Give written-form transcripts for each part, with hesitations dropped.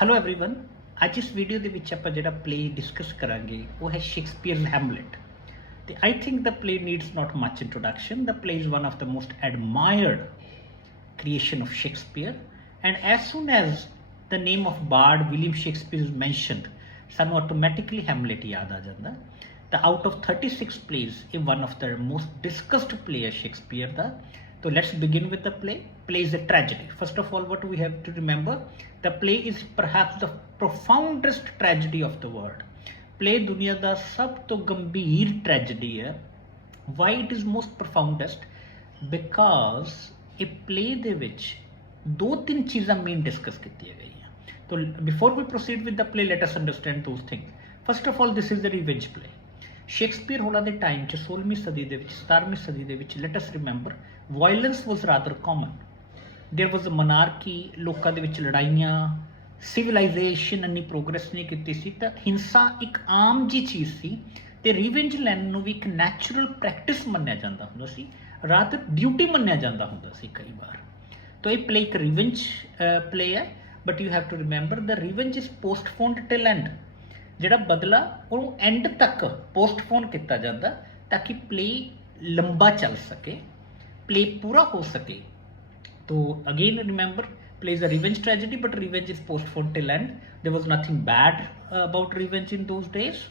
Hello everyone. ਅੱਜ ਇਸ video ਦੇ ਵਿੱਚ ਆਪਾਂ ਜਿਹੜਾ ਪਲੇ ਡਿਸਕਸ ਕਰਾਂਗੇ ਉਹ ਹੈ ਸ਼ੇਕਸਪੀਅਰਸ ਹੈਮਲੇਟ। ਤੇ I think the play needs not much introduction. The play is one of the most admired creation of Shakespeare, and as soon as the name of bard William Shakespeare is mentioned ਸਾਨੂੰ automatically Hamlet ਯਾਦ ਆ ਜਾਂਦਾ। ਤਾਂ out of 36 plays ਇਹ one of the most discussed play ਹੈ Shakespeare the. So let's begin with the play. Play is a tragedy. First of all, what we have to remember, the play is perhaps the profoundest tragedy of the world. Play दुनिया ਦਾ ਸਭ ਤੋਂ ਗੰਭੀਰ tragedy ਹੈ। Why it is most profoundest? Because ਇਹ play ਦੇ ਵਿੱਚ ਦੋ ਤਿੰਨ ਚੀਜ਼ਾਂ ਮੇਨ ਡਿਸਕਸ ਕੀਤੀਆਂ ਗਈਆਂ। So before we proceed with the play, let us understand those things. First of all, this is a revenge play. Shakespeare ਹੋਣਾ ਦੇ ਟਾਈਮ 'ਚ 16ਵੀਂ ਸਦੀ ਦੇ ਵਿੱਚ 17ਵੀਂ ਸਦੀ ਦੇ ਵਿੱਚ let us remember violence was rather common. There was a monarchy, ਲੋਕਾਂ ਦੇ ਵਿੱਚ ਲੜਾਈਆਂ, ਸਿਵਲਾਈਜੇਸ਼ਨ ਇੰਨੀ ਪ੍ਰੋਗਰੈਸ ਨਹੀਂ ਕੀਤੀ ਸੀ, ਤਾਂ ਹਿੰਸਾ ਇੱਕ ਆਮ ਜੀ ਚੀਜ਼ ਸੀ ਤੇ ਰਿਵੈਂਜ ਲੈਣ ਨੂੰ ਵੀ ਇੱਕ ਨੈਚੁਰਲ ਪ੍ਰੈਕਟਿਸ ਮੰਨਿਆ ਜਾਂਦਾ ਹੁੰਦਾ ਸੀ, ਰਾਦਰ ਡਿਊਟੀ ਮੰਨਿਆ ਜਾਂਦਾ ਹੁੰਦਾ ਸੀ ਕਈ ਵਾਰ। ਤਾਂ ਇਹ ਪਲੇ ਇੱਕ ਰਿਵੈਂਜ ਪਲੇ ਹੈ, but you have to remember the revenge is postponed till end. ਜਿਹੜਾ ਬਦਲਾ ਉਹਨੂੰ ਐਂਡ ਤੱਕ ਪੋਸਟਪੋਨ ਕੀਤਾ ਜਾਂਦਾ ਤਾਂ ਕਿ ਪਲੇ ਲੰਬਾ ਚੱਲ ਸਕੇ, ਪਲੇ ਪੂਰਾ ਹੋ ਸਕੇ। तो again remember, play is a revenge tragedy, but revenge is postponed till end. There was nothing bad about revenge in those days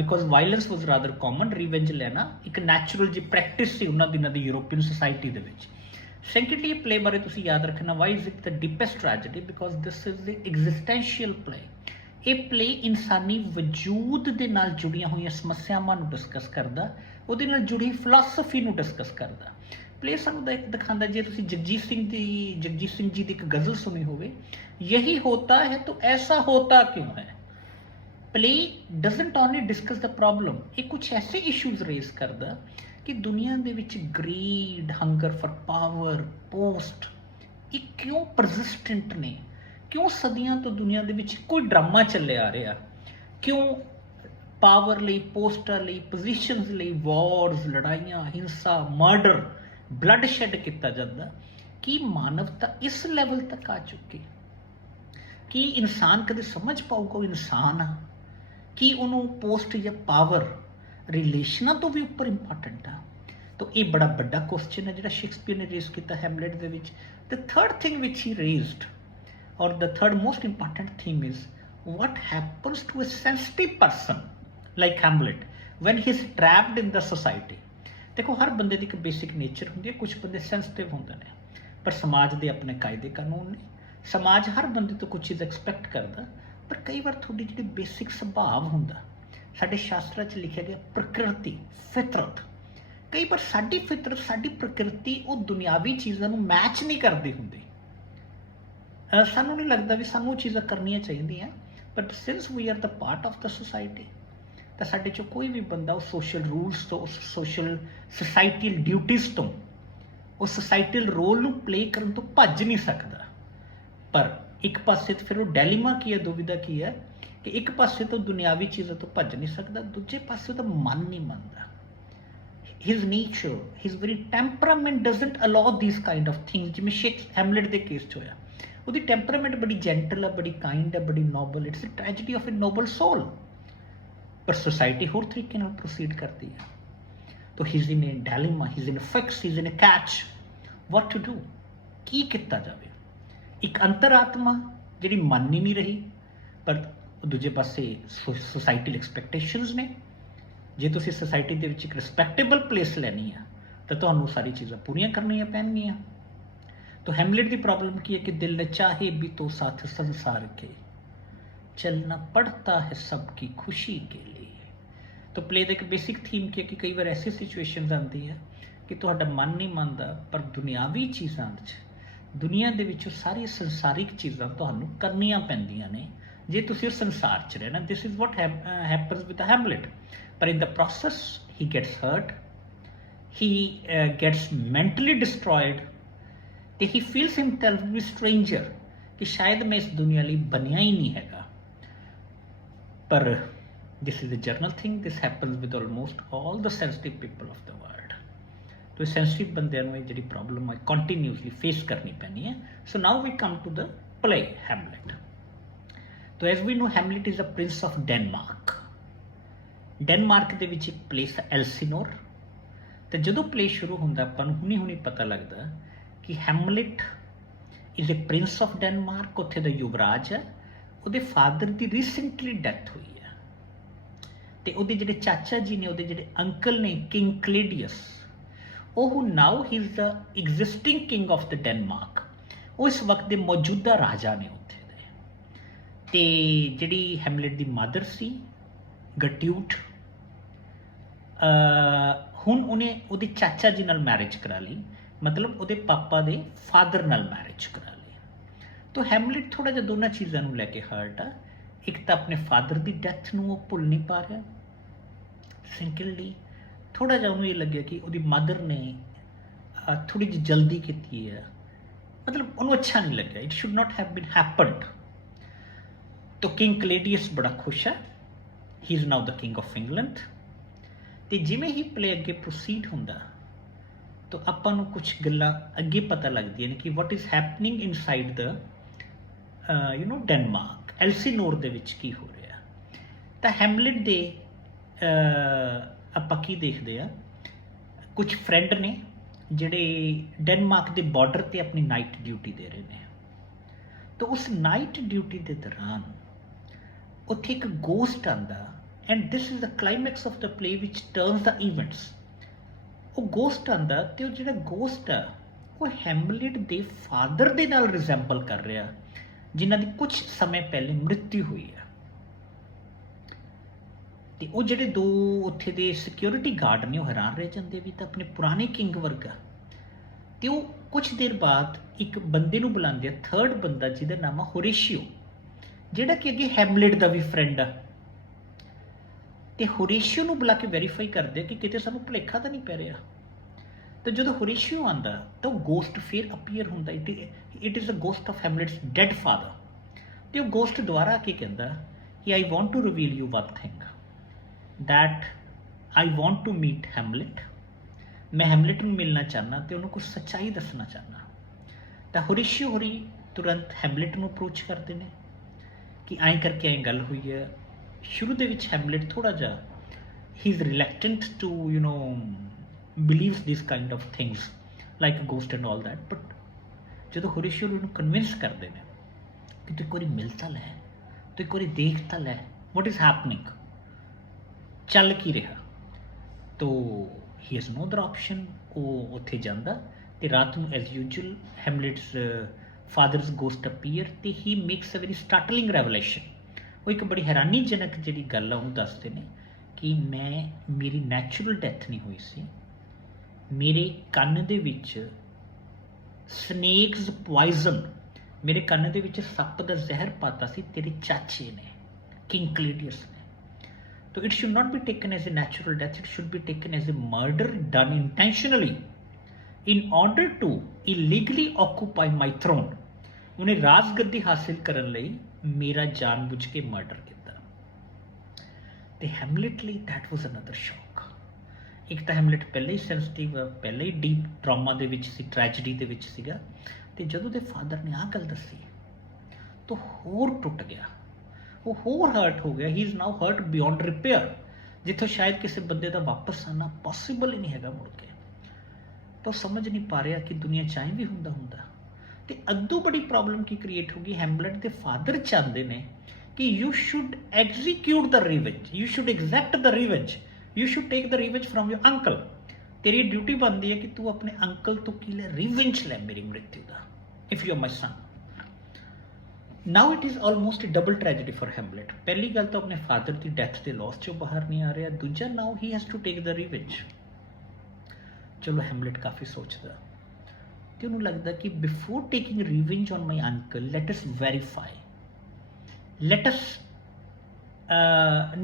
because violence was rather common. Revenge ਲੈਣਾ ਇੱਕ natural ਜੀ practice ਸੀ ਉਹਨਾਂ ਦਿਨਾਂ ਦੀ European society ਦੇ ਵਿੱਚ। Secondly, ਇਹ play ਬਾਰੇ ਤੁਸੀਂ ਯਾਦ ਰੱਖਣਾ, why is it the deepest tragedy? Because this is the existential play. ਇਹ ਪਲੇ ਇਨਸਾਨੀ ਵਜੂਦ ਦੇ ਨਾਲ ਜੁੜੀਆਂ ਹੋਈਆਂ ਸਮੱਸਿਆਵਾਂ ਨੂੰ ਡਿਸਕਸ ਕਰਦਾ, ਉਹਦੇ ਨਾਲ ਜੁੜੀ ਫਿਲਾਸਫੀ ਨੂੰ ਡਿਸਕਸ ਕਰਦਾ। ਪਲੇ ਸਾਨੂੰ ਦਿਖਾਉਂਦਾ, ਜੇ ਤੁਸੀਂ ਜਗਜੀਤ ਸਿੰਘ ਜੀ ਦੀ ਇੱਕ ਗਜ਼ਲ ਸੁਣੀ ਹੋਵੇ, ਯਹੀ ਹੋਤਾ ਹੈ ਤਾਂ ਐਸਾ ਹੋਤਾ ਕਿਉਂ ਹੈ। Play doesn't only discuss the problem, ਇਹ ਕੁਛ ਐਸੇ ਇਸ਼ੂਜ਼ ਰੇਜ਼ ਕਰਦਾ ਕਿ ਦੁਨੀਆ ਦੇ ਵਿੱਚ greed, hunger for power, post, ਇਹ ਕਿਉਂ ਪਰਸਿਸਟੈਂਟ ਨੇ, ਕਿਉਂ ਸਦੀਆਂ ਤੋਂ ਦੁਨੀਆ ਦੇ ਵਿੱਚ ਕੋਈ ਡਰਾਮਾ ਚੱਲਿਆ ਆ ਰਿਹਾ, ਕਿਉਂ ਪਾਵਰ ਲਈ, ਪੋਸਟਾਂ ਲਈ, ਪੋਜੀਸ਼ਨਸ ਲਈ ਵਾਰਸ, ਲੜਾਈਆਂ, ਹਿੰਸਾ, ਮਰਡਰ, ਬਲੱਡ ਸ਼ੈਡ ਕੀਤਾ ਜਾਂਦਾ। ਕੀ ਮਾਨਵਤਾ ਇਸ ਲੈਵਲ ਤੱਕ ਆ ਚੁੱਕੀ? ਕੀ ਇਨਸਾਨ ਕਦੇ ਸਮਝ ਪਾਊਗਾ ਉਹ ਇਨਸਾਨ ਆ? ਕੀ ਉਹਨੂੰ ਪੋਸਟ ਜਾਂ ਪਾਵਰ ਰਿਲੇਸ਼ਨਾਂ ਤੋਂ ਵੀ ਉੱਪਰ ਇੰਪੋਰਟੈਂਟ ਆ? ਤਾਂ ਇਹ ਬੜਾ ਵੱਡਾ ਕੁਐਸਚਨ ਹੈ ਜਿਹੜਾ ਸ਼ੇਕਸਪੀਅਰ ਨੇ ਰੇਜ਼ ਕੀਤਾ ਹੈਮਲੇਟ ਦੇ ਵਿੱਚ। ਦ third thing which he raised, or the third most important theme, is what happens to a sensitive person like Hamlet when he is trapped in the society. ਦੇਖੋ, ਹਰ ਬੰਦੇ ਦੀ ਇੱਕ basic nature ਹੁੰਦੀ ਹੈ, ਕੁਝ ਬੰਦੇ ਸੈਂਸਿਟਿਵ ਹੁੰਦੇ ਨੇ, ਪਰ ਸਮਾਜ ਦੇ ਆਪਣੇ ਕਾਇਦੇ ਕਾਨੂੰਨ ਨੇ, ਸਮਾਜ ਹਰ ਬੰਦੇ ਤੋਂ ਕੁਝ ਚੀਜ਼ ਐਕਸਪੈਕਟ ਕਰਦਾ, ਪਰ ਕਈ ਵਾਰ ਤੁਹਾਡੀ ਜਿਹੜੀ ਬੇਸਿਕ ਸੁਭਾਅ ਹੁੰਦਾ, ਸਾਡੇ ਸ਼ਾਸਤਰਾਂ 'ਚ ਲਿਖਿਆ ਗਿਆ ਪ੍ਰਕਿਰਤੀ, ਫਿਤਰਤ, ਕਈ ਵਾਰ ਸਾਡੀ ਫਿਤਰਤ, ਸਾਡੀ ਪ੍ਰਕਿਰਤੀ ਉਹ ਦੁਨਿਆਵੀ ਚੀਜ਼ਾਂ ਨੂੰ ਮੈਚ ਨਹੀਂ ਕਰਦੀ ਹੁੰਦੀ। ਸਾਨੂੰ ਨਹੀਂ ਲੱਗਦਾ ਵੀ ਸਾਨੂੰ ਉਹ ਚੀਜ਼ਾਂ ਕਰਨੀਆਂ ਚਾਹੀਦੀਆਂ, but since we are the part of the society, ਤਾਂ ਸਾਡੇ 'ਚੋਂ ਕੋਈ ਵੀ ਬੰਦਾ ਉਹ ਸੋਸ਼ਲ ਰੂਲਸ ਤੋਂ, ਉਸ ਸੋਸ਼ਲ ਸੁਸਾਇਟੀਅਲ ਡਿਊਟੀਜ਼ ਤੋਂ, ਉਸ ਸੁਸਾਇਟੀਅਲ ਰੋਲ ਨੂੰ ਪਲੇ ਕਰਨ ਤੋਂ ਭੱਜ ਨਹੀਂ ਸਕਦਾ। ਪਰ ਇੱਕ ਪਾਸੇ ਤੋਂ ਫਿਰ ਉਹ ਡੈਲੀਮਾ ਕੀ ਹੈ, ਦੁਵਿਧਾ ਕੀ ਹੈ ਕਿ ਇੱਕ ਪਾਸੇ ਤੋਂ ਦੁਨਿਆਵੀ ਚੀਜ਼ਾਂ ਤੋਂ ਭੱਜ ਨਹੀਂ ਸਕਦਾ, ਦੂਜੇ ਪਾਸੇ ਤਾਂ ਮਨ ਨਹੀਂ ਮੰਨਦਾ। His nature, his very temperament doesn't allow these kind of things, ਜਿਵੇਂ ਹੈਮਲੇਟ ਦੇ ਕੇਸ 'ਚ ਹੋਇਆ। ਉਹਦੀ ਟੈਂਪਰਾਮੈਂਟ ਬੜੀ ਜੈਂਟਲ ਹੈ, ਬੜੀ ਕਾਈਂਡ ਹੈ, ਬੜੀ noble, it's a tragedy of a noble soul, ਪਰ ਸੋਸਾਇਟੀ ਹੋਰ ਤਰੀਕੇ ਨਾਲ ਪ੍ਰੋਸੀਡ ਕਰਦੀ ਹੈ। ਤਾਂ he is in a dilemma, he is in a fix, he is in a catch, what to do, ਕੀ ਕੀਤਾ ਜਾਵੇ। ਇੱਕ ਅੰਤਰਾਤਮਾ ਜਿਹੜੀ ਮੰਨ ਹੀ ਨਹੀਂ ਰਹੀ, ਪਰ ਦੂਜੇ ਪਾਸੇ ਸੋਸਾਇਟੀਅਲ ਐਕਸਪੈਕਟੇਸ਼ਨਸ ਨੇ। ਜੇ ਤੁਸੀਂ ਸੋਸਾਇਟੀ ਦੇ ਵਿੱਚ ਇੱਕ ਰਿਸਪੈਕਟੇਬਲ ਪਲੇਸ ਲੈਣੀ ਆ ਤਾਂ ਤੁਹਾਨੂੰ ਸਾਰੀ ਚੀਜ਼ਾਂ ਪੂਰੀਆਂ ਕਰਨੀਆਂ ਪੈਣਗੀਆਂ। तो हेमलेट की प्रॉब्लम की है कि दिल ने चाहे भी तो साथ संसार के चलना पड़ता है सबकी खुशी के लिए। तो प्ले का एक बेसिक थीम की है कि कई बार ऐसी सिचुएशन आती है कि तुहाडा मन नहीं मानता, पर दुनियावी चीज़ों दुनिया दे विचों सारी संसारिक चीज़ां तुहानूं करनियां पैंदियां ने जे तुसीं संसार च रहना। This is what happens with Hamlet, पर in the process he gets hurt, he gets mentally destroyed, ਤੇ ਹੀ ਫੀਲਸ ਹਿਮਸੈਲਫ ਵੀ ਸਟ੍ਰੇਂਜਰ, ਕਿ ਸ਼ਾਇਦ ਮੈਂ ਇਸ ਦੁਨੀਆ ਲਈ ਬਣਿਆ ਹੀ ਨਹੀਂ ਹੈਗਾ। ਪਰ this is a general thing, this happens with almost all the sensitive people of the world. ਤੋ ਸੈਂਸਿਟਿਵ ਬੰਦਿਆਂ ਨੂੰ ਇਹ ਜਿਹੜੀ ਪ੍ਰੋਬਲਮ ਹੈ ਕੰਟੀਨਿਊਸਲੀ ਫੇਸ ਕਰਨੀ ਪੈਣੀ ਹੈ। So now we come to the play Hamlet. तो as we know Hamlet is a prince of Denmark. Denmark ਦੇ ਵਿੱਚ ਇੱਕ ਪਲੇਸ ਹੈ ਐਲਸੀਨੋਰ। ਤੇ ਜਦੋਂ ਪਲੇ ਸ਼ੁਰੂ ਹੁੰਦਾ ਆਪਾਂ ਨੂੰ ਹੁਣੀ ਪਤਾ ਲੱਗਦਾ ਕਿ Hamlet is a prince of Denmark, ਉੱਥੇ ਦਾ ਯੁਵਰਾਜ ਹੈ। ਉਹਦੇ ਫਾਦਰ ਦੀ ਰੀਸੈਂਟਲੀ ਡੈਥ ਹੋਈ ਹੈ ਤੇ ਉਹਦੇ ਜਿਹੜੇ ਚਾਚਾ ਜੀ ਨੇ, ਉਹਦੇ ਜਿਹੜੇ ਅੰਕਲ ਨੇ ਕਿੰਗ ਕਲੇਡੀਅਸ, ਉਹ now he is the existing king of the Denmark. ਉਹ ਇਸ ਵਕਤ ਦੇ ਮੌਜੂਦਾ ਰਾਜਾ ਨੇ ਉੱਥੇ ਦੇ। ਤੇ ਜਿਹੜੀ ਹੈਮਲੇਟ ਦੀ ਮਦਰ ਸੀ ਗਟਿਊਟ, ਹੁਣ ਉਹਨੇ ਉਹਦੇ ਚਾਚਾ ਜੀ ਨਾਲ ਮੈਰਿਜ ਕਰਾ ਲਈ, ਮਤਲਬ ਉਹਦੇ ਪਾਪਾ ਦੇ ਫਾਦਰ ਨਾਲ ਮੈਰਿਜ ਕਰਾ ਲਈ। ਤਾਂ ਹੈਮਲੇਟ ਥੋੜ੍ਹਾ ਜਿਹਾ ਦੋਨਾਂ ਚੀਜ਼ਾਂ ਨੂੰ ਲੈ ਕੇ ਹਰਟ ਆ। ਇੱਕ ਤਾਂ ਆਪਣੇ ਫਾਦਰ ਦੀ ਡੈਥ ਨੂੰ ਉਹ ਭੁੱਲ ਨਹੀਂ ਪਾ ਰਿਹਾ, ਸੈਕੰਡਲੀ ਥੋੜ੍ਹਾ ਜਿਹਾ ਉਹਨੂੰ ਇਹ ਲੱਗਿਆ ਕਿ ਉਹਦੀ ਮਦਰ ਨੇ ਥੋੜ੍ਹੀ ਜਿਹੀ ਜਲਦੀ ਕੀਤੀ ਹੈ, ਮਤਲਬ ਉਹਨੂੰ ਅੱਛਾ ਨਹੀਂ ਲੱਗਿਆ। It should not have been happened. ਤਾਂ ਕਿੰਗ ਕਲੇਡੀਅਸ ਬੜਾ ਖੁਸ਼ ਹੈ, ਹੀ is now the king of England. ਤੇ ਜਿਵੇਂ ਹੀ ਪਲੇ ਅੱਗੇ ਪ੍ਰੋਸੀਡ ਹੁੰਦਾ ਤਾਂ ਆਪਾਂ ਨੂੰ ਕੁਝ ਗੱਲਾਂ ਅੱਗੇ ਪਤਾ ਲੱਗਦੀਆਂ ਨੇ ਕਿ what is happening inside the Denmark, Elsinore ਦੇ ਵਿੱਚ ਕੀ ਹੋ ਰਿਹਾ। ਤਾਂ ਹੈਮਲੇਟ ਦੇ ਆਪਾਂ ਕੀ ਦੇਖਦੇ ਆ, ਕੁਝ ਫਰੈਂਡ ਨੇ ਜਿਹੜੇ ਡੈਨਮਾਰਕ ਦੇ ਬਾਰਡਰ 'ਤੇ ਆਪਣੀ ਨਾਈਟ ਡਿਊਟੀ ਦੇ ਰਹੇ ਨੇ। ਤਾਂ ਉਸ ਨਾਈਟ ਡਿਊਟੀ ਦੇ ਦੌਰਾਨ ਉੱਥੇ ਇੱਕ ਗੋਸਟ ਆਉਂਦਾ, and this is the climax of the play which turns the events। ਉਹ ਗੋਸਟ ਆਉਂਦਾ ਤੇ ਉਹ ਜਿਹੜਾ ਗੋਸਟ ਆ ਉਹ ਹੈਮਲੇਟ ਦੇ ਫਾਦਰ ਦੇ ਨਾਲ ਰਿਜ਼ੈਂਬਲ ਕਰ ਰਿਹਾ, ਜਿਨ੍ਹਾਂ ਦੀ ਕੁਝ ਸਮੇਂ ਪਹਿਲੇ ਮ੍ਰਿਤੂ ਹੋਈ ਹੈ। ਤੇ ਉਹ ਜਿਹੜੇ ਦੋ ਉੱਥੇ ਦੇ ਸਿਕਿਉਰਿਟੀ ਗਾਰਡ ਨੇ ਉਹ ਹੈਰਾਨ ਰਹਿ ਜਾਂਦੇ ਵੀ ਤਾਂ ਆਪਣੇ ਪੁਰਾਣੇ ਕਿੰਗ ਵਰਗਾ। ਤੇ ਉਹ ਕੁਝ ਦੇਰ ਬਾਅਦ ਇੱਕ ਬੰਦੇ ਨੂੰ ਬੁਲਾਉਂਦੇ ਆ, ਥਰਡ ਬੰਦਾ, ਜਿਹਦਾ ਨਾਮ ਆ ਹੋਰੇਸ਼ੀਓ, ਜਿਹੜਾ ਕਿ ਅੱਗੇ ਹੈਮਲੇਟ ਦਾ ਵੀ ਫਰੈਂਡ ਆ। ਤੇ ਹੋਰੇਸ਼ੀਓ ਨੂੰ ਬੁਲਾ ਕੇ ਵੈਰੀਫਾਈ ਕਰਦੇ ਕਿ ਕਿਤੇ ਸਾਨੂੰ ਭੁਲੇਖਾ ਤਾਂ ਨਹੀਂ ਪੈ ਰਿਹਾ। ਤੇ ਜਦੋਂ ਹੋਰੇਸ਼ੀਓ ਆਉਂਦਾ ਤਾਂ ਉਹ ਗੋਸਟ ਫਿਰ ਅਪੀਅਰ ਹੁੰਦਾ। It is a ghost of Hamlet's dead father. ਤੇ ਉਹ ਗੋਸਟ ਦੁਬਾਰਾ ਆ ਕੇ ਕਹਿੰਦਾ ਕਿ I want to reveal you one thing, that I want to meet Hamlet. ਮੈਂ ਹੈਮਲੇਟ ਨੂੰ ਮਿਲਣਾ ਚਾਹੁੰਦਾ ਤੇ ਉਹਨੂੰ ਕੁਝ ਸੱਚਾਈ ਦੱਸਣਾ ਚਾਹੁੰਦਾ। ਤਾਂ ਹੋਰੇਸ਼ੀਓ ਹੋਰੀ ਤੁਰੰਤ ਹੈਮਲੇਟ ਨੂੰ ਅਪਰੋਚ ਕਰਦੇ ਨੇ ਕਿ ਐਂ ਕਰਕੇ ਐਂ ਗੱਲ ਹੋਈ ਹੈ। ਸ਼ੁਰੂ ਦੇ ਵਿੱਚ ਹੈਮਲੇਟ ਥੋੜ੍ਹਾ ਜਿਹਾ he is reluctant to believes this kind of things like ghost and all that. But ਜਦੋਂ ਹੋਰੇਸ਼ੀਓ ਨੂੰ ਕਨਵਿੰਸ ਕਰਦੇ ਨੇ ਕਿ ਤੂੰ ਇੱਕ ਵਾਰੀ ਮਿਲ ਤਾਂ ਲੈ, ਤੂੰ ਇੱਕ ਵਾਰੀ ਦੇਖ ਤਾਂ ਲੈ ਵਾਟ ਇਜ਼ ਹੈਪਨਿੰਗ, ਚੱਲ ਕੀ ਰਿਹਾ। ਤੋ he has no other option. ਉਹ ਉੱਥੇ ਜਾਂਦਾ ਤੇ ਰਾਤ ਨੂੰ as usual Hamlet's father's ghost appear ਤੇ he makes a very startling revelation. ਉਹ ਇੱਕ ਬੜੀ ਹੈਰਾਨੀਜਨਕ ਜਿਹੜੀ ਗੱਲ ਆ ਉਹਨੂੰ ਦੱਸਦੇ ਨੇ ਕਿ ਮੇਰੀ ਨੈਚੁਰਲ ਡੈਥ ਨਹੀਂ ਹੋਈ ਸੀ, ਮੇਰੇ ਕੰਨ ਦੇ ਵਿੱਚ ਸਨੇਕਸ ਪੋਇਜ਼ਨ, ਮੇਰੇ ਕੰਨ ਦੇ ਵਿੱਚ ਸੱਪ ਦਾ ਜ਼ਹਿਰ ਪਾਤਾ ਸੀ ਤੇਰੇ ਚਾਚੇ ਨੇ, ਕਿੰਗ ਕਲੇਡੀਅਸ ਨੇ। So it should not be taken as a natural death, it should be taken as a murder done intentionally in order to illegally occupy my throne। ਉਹਨੇ ਰਾਜ ਗੱਦੀ ਹਾਸਿਲ ਕਰਨ ਲਈ ਮੇਰਾ ਜਾਣਬੁੱਝ ਕੇ ਮਰਡਰ ਕੀਤਾ। ਤੇ ਹੈਮਲੇਟ ਲਈ that was another shock। ਇੱਕ ਤਾਂ ਹੈਮਲੇਟ ਪਹਿਲਾਂ ਹੀ ਸੈਂਸਿਟਿਵ, ਪਹਿਲਾਂ ਹੀ ਡੀਪ ਟਰਾਮਾ ਦੇ ਵਿੱਚ ਸੀ, ਟ੍ਰੈਜਡੀ ਦੇ ਵਿੱਚ ਸੀਗਾ। ਤੇ ਜਦੋਂ ਦੇ ਫਾਦਰ ਨੇ ਆਹ ਗੱਲ ਦੱਸੀ ਤਾਂ ਹੋਰ ਟੁੱਟ ਗਿਆ, ਉਹ ਹੋਰ ਹਰਟ ਹੋ ਗਿਆ। He is now hurt beyond repair, ਜਿੱਥੋਂ ਸ਼ਾਇਦ ਕਿਸੇ ਬੰਦੇ ਦਾ ਵਾਪਸ ਆਉਣਾ ਪੋਸੀਬਲ ਹੀ ਨਹੀਂ ਹੈਗਾ ਮੁੜ ਕੇ। ਤਾਂ ਉਹ ਸਮਝ ਨਹੀਂ ਪਾ ਰਿਹਾ ਕਿ ਦੁਨੀਆ ਚਾਹੇ ਵੀ ਹੁੰਦਾ। ਤੇ ਅੱਧੂ ਬੜੀ ਪ੍ਰੋਬਲਮ ਕੀ ਕ੍ਰੀਏਟ ਹੋ ਗਈ, ਹੈਮਲੇਟ ਦੇ ਫਾਦਰ ਚਾਹੁੰਦੇ ਨੇ ਕਿ you should execute the revenge, you should exact the revenge, you should take the revenge from your uncle. ਤੇਰੀ ਡਿਊਟੀ ਬਣਦੀ ਹੈ ਕਿ ਤੂੰ ਆਪਣੇ ਅੰਕਲ ਤੋਂ ਕੀ ਲੈ, ਰਿਵੈਂਜ ਲੈ ਮੇਰੀ ਮ੍ਰਿਤੂ ਦਾ, if you are my son. Now it is almost a double tragedy for Hamlet। ਪਹਿਲੀ ਗੱਲ ਤਾਂ ਆਪਣੇ ਫਾਦਰ ਦੀ ਡੈਥ ਦੇ ਲਾਸ ਚੋਂ ਬਾਹਰ ਨਹੀਂ ਆ ਰਿਹਾ, ਦੂਜਾ now he has to take the revenge। ਚਲੋ ਹੈਮਲੇਟ ਕਾਫੀ ਸੋਚਦਾ ਤੇ ਉਹਨੂੰ ਲੱਗਦਾ ਕਿ before taking revenge on my uncle, let us verify, let us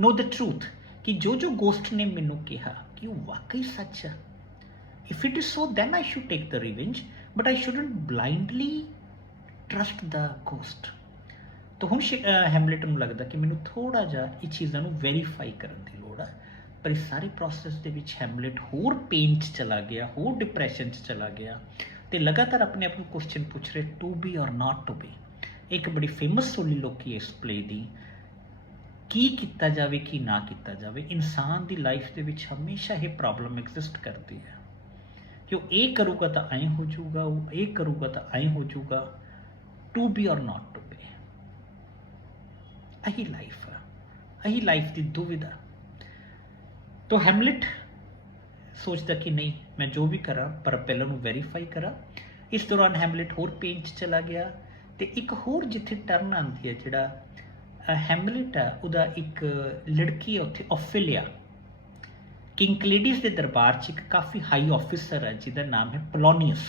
know the truth ਕਿ ਜੋ ਗੋਸਟ ਨੇ ਮੈਨੂੰ ਕਿਹਾ ਕਿ ਉਹ ਵਾਕਈ ਸੱਚ ਆ। If it is so, then I should take the revenge, but I shouldn't blindly trust the ghost। ਤਾਂ ਹੁਣ ਹੈਮਲੇਟ ਨੂੰ ਲੱਗਦਾ ਕਿ ਮੈਨੂੰ ਥੋੜ੍ਹਾ ਜਿਹਾ ਇਹ ਚੀਜ਼ਾਂ ਨੂੰ ਵੈਰੀਫਾਈ ਕਰਨ ਦੀ ਲੋੜ ਆ। ਪਰ ਇਸ ਸਾਰੇ ਪ੍ਰੋਸੈਸ ਦੇ ਵਿੱਚ ਹੈਮਲੇਟ ਹੋਰ ਪੇਨ 'ਚ ਚਲਾ ਗਿਆ, ਹੋਰ ਡਿਪਰੈਸ਼ਨ 'ਚ ਚਲਾ ਗਿਆ ਤੇ ਲਗਾਤਾਰ ਆਪਣੇ ਆਪ ਨੂੰ ਕੁਐਸਚਨ ਪੁੱਛ ਰਿਹਾ, ਟੂ ਬੀ ਔਰ ਨਾਟ ਟੂ ਬੀ। एक बड़ी फेमस सोलीलोकी है इस प्ले की, ਕੀ ਕੀਤਾ ਜਾਵੇ ਕੀ ਨਾ ਕੀਤਾ ਜਾਵੇ। ਇਨਸਾਨ ਦੀ ਲਾਈਫ ਦੇ ਵਿੱਚ ਹਮੇਸ਼ਾ ਇਹ ਪ੍ਰੋਬਲਮ ਐਗਜ਼ਿਸਟ ਕਰਦੀ ਹੈ ਕਿ ਉਹ ਇਹ ਕਰੂਗਾ ਤਾਂ ਐਂ ਹੋ ਜਾਊਗਾ, ਉਹ ਇਹ ਕਰੂਗਾ ਤਾਂ ਐਂ ਹੋ ਜਾਊਗਾ, ਟੂ ਬੀ ਔਰ ਨਾਟ ਟੂ ਬੀ। ਇਹੀ ਲਾਈਫ ਆ, ਇਹੀ ਲਾਈਫ ਦੀ ਦੁਵਿਧਾ। ਤੋ ਹੈਮਲੇਟ ਸੋਚਦਾ ਕਿ ਨਹੀਂ, ਮੈਂ ਜੋ ਵੀ ਕਰਾਂ ਪਰ ਪਹਿਲਾਂ ਨੂੰ ਵੈਰੀਫਾਈ ਕਰਾਂ। ਇਸ ਦੌਰਾਨ ਹੈਮਲੇਟ ਹੋਰ ਪੇਨ 'ਚ ਚਲਾ ਗਿਆ ਤੇ ਇੱਕ ਹੋਰ ਜਿੱਥੇ ਟਰਨ ਆਉਂਦੀ ਹੈ, ਜਿਹੜਾ ਹੈਮਲੇਟ ਆ ਉਹਦਾ ਇੱਕ ਲੜਕੀ ਹੈ ਉੱਥੇ, ਓਫੀਲੀਆ, ਕਿੰਗ ਕਲੇਡੀਸ ਦੇ ਦਰਬਾਰ 'ਚ ਇੱਕ ਕਾਫੀ ਹਾਈ ਆਫਿਸਰ ਹੈ ਜਿਹਦਾ ਨਾਮ ਹੈ ਪੋਲੋਨੀਅਸ।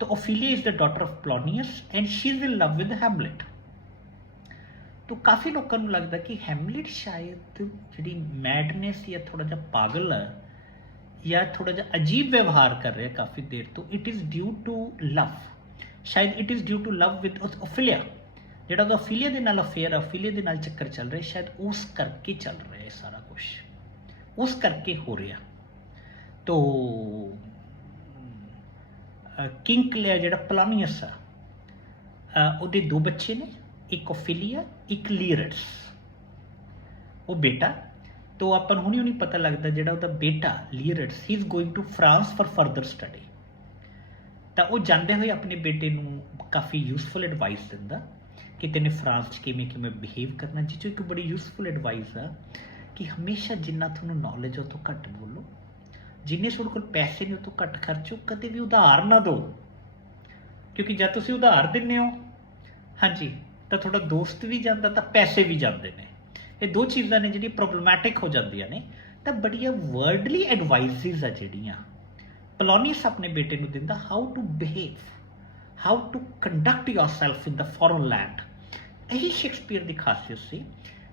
ਤਾਂ Ophelia is the daughter of Polonius and she is in love with Hamlet. ਤਾਂ ਕਾਫੀ ਲੋਕਾਂ ਨੂੰ ਲੱਗਦਾ ਕਿ ਹੈਮਲੇਟ ਸ਼ਾਇਦ ਜਿਹੜੀ ਮੈਡਨੈਸ ਜਾਂ ਥੋੜ੍ਹਾ ਜਿਹਾ ਪਾਗਲ ਹੈ ਜਾਂ ਥੋੜ੍ਹਾ ਜਿਹਾ ਅਜੀਬ ਵਿਵਹਾਰ ਕਰ ਰਿਹਾ ਕਾਫੀ ਦੇਰ ਤੋਂ, it is due to love. ਸ਼ਾਇਦ it is due to love with Ophelia, ਜਿਹੜਾ ਉਹਦਾ ਓਫੀਲੀਆ ਦੇ ਨਾਲ ਅਫੇਅਰ, ਓਫੀਲੀਆ ਦੇ ਨਾਲ ਚੱਕਰ ਚੱਲ ਰਿਹਾ, ਸ਼ਾਇਦ ਉਸ ਕਰਕੇ ਚੱਲ ਰਿਹਾ ਸਾਰਾ ਕੁਛ, ਉਸ ਕਰਕੇ ਹੋ ਰਿਹਾ। ਤੋ ਕਿੰਗ ਕਲੇਅਰ ਜਿਹੜਾ ਪੋਲੋਨੀਅਸ ਆ, ਉਹਦੇ ਦੋ ਬੱਚੇ ਨੇ, ਇੱਕ ਓਫੀਲੀਆ, ਇੱਕ ਲੀਰਟਸ, ਉਹ ਬੇਟਾ। ਤੋ ਆਪਾਂ ਨੂੰ ਹੁਣੀ ਪਤਾ ਲੱਗਦਾ ਜਿਹੜਾ ਉਹਦਾ ਬੇਟਾ Laertes, he is going to France for further study. ਤਾਂ ਉਹ ਜਾਂਦੇ ਹੋਏ ਆਪਣੇ ਬੇਟੇ ਨੂੰ ਕਾਫੀ ਯੂਸਫੁਲ ਐਡਵਾਈਸ ਦਿੰਦਾ ਕਿ ਤੈਨੇ ਫਰਾਂਸ 'ਚ ਕਿਵੇਂ ਕਿਵੇਂ ਬਿਹੇਵ ਕਰਨਾ, ਜਿਸ 'ਚੋਂ ਇੱਕ ਬੜੀ ਯੂਸਫੁਲ ਐਡਵਾਈਸ ਆ ਕਿ ਹਮੇਸ਼ਾ ਜਿੰਨਾ ਤੁਹਾਨੂੰ ਨੌਲੇਜ ਉਹ ਤੋਂ ਘੱਟ ਬੋਲੋ, ਜਿੰਨੇ ਤੁਹਾਡੇ ਕੋਲ ਪੈਸੇ ਨੇ ਉਹ ਤੋਂ ਘੱਟ ਖਰਚੋ, ਕਦੇ ਵੀ ਉਧਾਰ ਨਾ ਦਿਓ, ਕਿਉਂਕਿ ਜਦ ਤੁਸੀਂ ਉਧਾਰ ਦਿੰਦੇ ਹੋ ਹਾਂਜੀ ਤਾਂ ਤੁਹਾਡਾ ਦੋਸਤ ਵੀ ਜਾਂਦਾ ਤਾਂ ਪੈਸੇ ਵੀ ਜਾਂਦੇ ਨੇ। ਇਹ ਦੋ ਚੀਜ਼ਾਂ ਨੇ ਜਿਹੜੀਆਂ ਪ੍ਰੋਬਲਮੈਟਿਕ ਹੋ ਜਾਂਦੀਆਂ ਨੇ। ਤਾਂ ਬੜੀਆਂ ਵਰਡਲੀ ਐਡਵਾਈਸਿਸ ਆ ਜਿਹੜੀਆਂ ਪੋਲੋਨੀਅਸ ਆਪਣੇ ਬੇਟੇ ਨੂੰ ਦਿੰਦਾ, how to behave, how to conduct yourself in the foreign land. ਇਹੀ ਸ਼ੇਕਸਪੀਅਰ ਦੀ ਖਾਸੀਅਤ ਸੀ